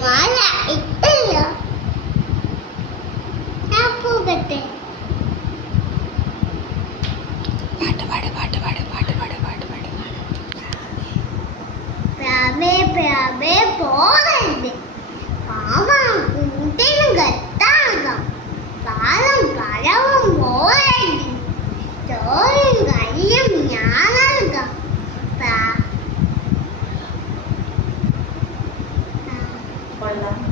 മഴ ഇട്ടില്ല. ഞാൻ പോകട്ടെ. പ്രാവേ പോകരുത്. കൂട്ടിനും കത്താകാം. കാലം പഴവും പോകരുത്. ചോറും കരിയും ഞാൻ നൽകാം. കൊള്ളാം.